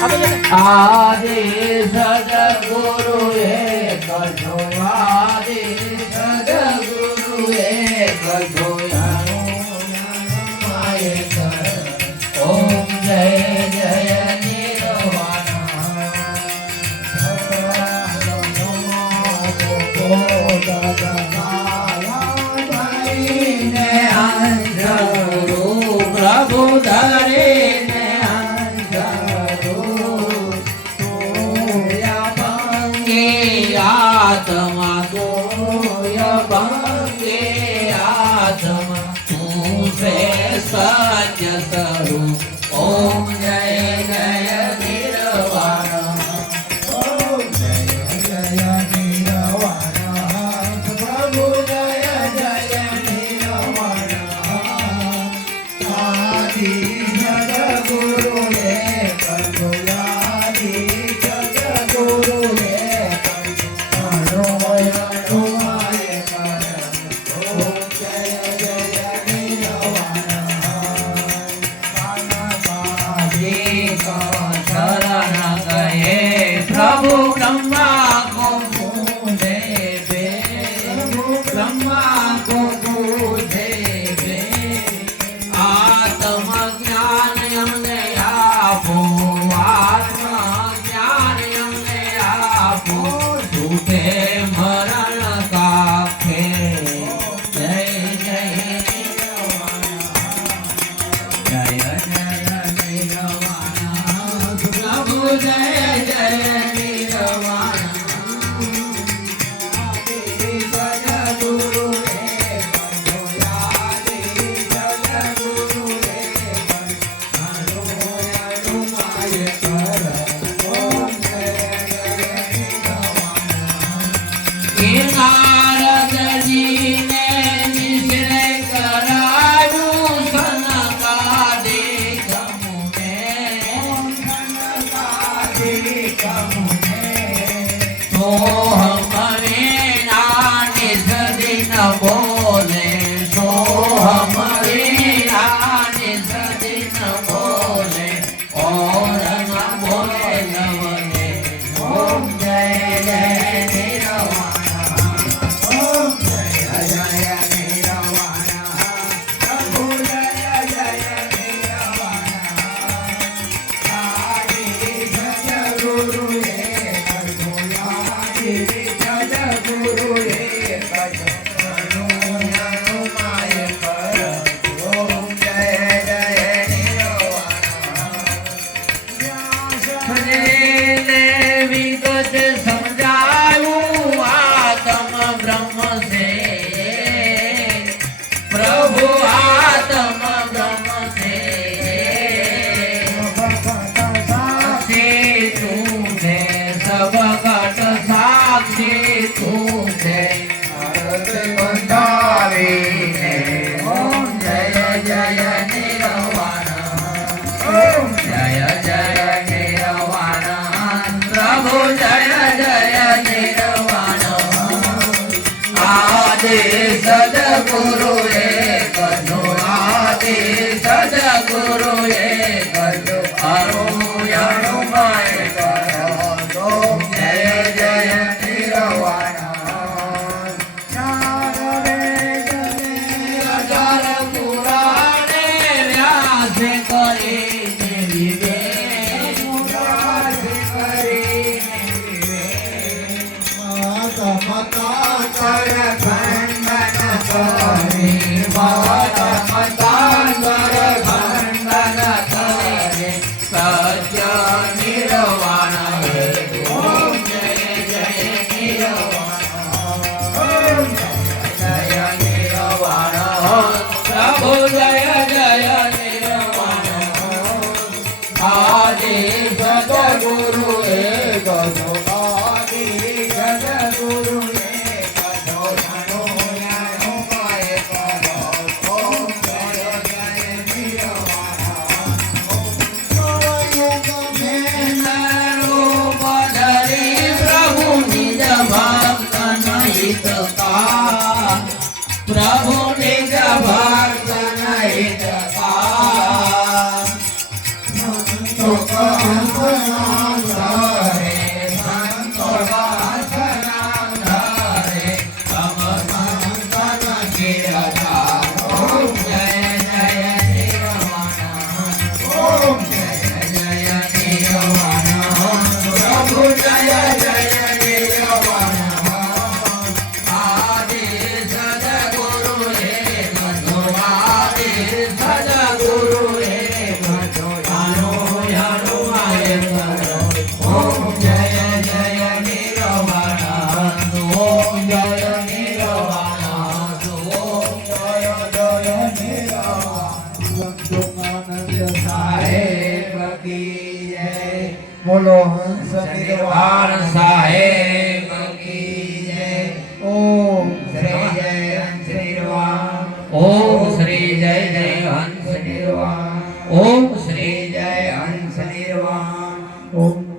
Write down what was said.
आदि सद्गुरु एक जो आदि सद्गुरु एक जो ओम जय जय प्रभु धरे आत्मा तो भंगे आत्मा तू से सत्य स्वरूप ओम जय जय निर्वाण ओम जय जय निर्वाण प्रभु जय जय निर्वाण आदि सद्गुरु एक जो आदि सद्गुरु प्रभु ब्रह्मा को पूजे बे ब्रह्मा को पूजे बे आत्म ज्ञान हमने आपो आत्म ज्ञान हमने आपो झूठे मरण का खेल जय जय जय जय निर्वाणा प्रभु जय जय नारद जी ने निश्चय करायु सनकादि मुने तो हमारे नानी सदिन बोले तो हमारे नानी सदिन बोले और न बोले लवले ओम जय जय प्रभु आत्म ब्रह्म से साक्षी तू है सब घट साक्षी तू है बंधारी है ओम जय जय निर्वाण ओम जय जय निर्वाण प्रभु जय जय निर्वाण आदि सद्गुरु एक जो आदि सद्गुरु एक जो अरुणमय करो ओम जय जय निर्वाण हजार पुराणे व्यास करे मता कर खंडन करे मतांतर खंडन करे सत्य निर्वाण ओम जय जय निर्वाण ओम जय निर्वाण प्रभु जय जय निर्वाण आदि सद्गुरु एक जो आदि सद्गुरु प्रभु निज भक्त नहीं વાસનામ ધરે સંતો વાસનામ ધરે તમ સંતન ગિરધારો ઓમ જય જય નિર્વાણ ઓમ જય જય નિર્વાણ પ્રભુ જય જય નિર્વાણ આદિ સદગુરુ હે મધો આદિ સદગુરુ હે મધો યાનો યાનો આય કરો ઓમ જય જય નિર્વાણ ઓમ જય નિર્વાણ ઓમ જય જય નિર્વાણ સાહેબ કી જય બોલો હંસ નિર્વાણ સાહેબ કી જય ઓમ શ્રી જય હંસ નિર્વાણ ઓમ શ્રી જય જય હંસ નિર્વાણ ઓમ શ્રી જય હંસ નિર્વાણ ઓમ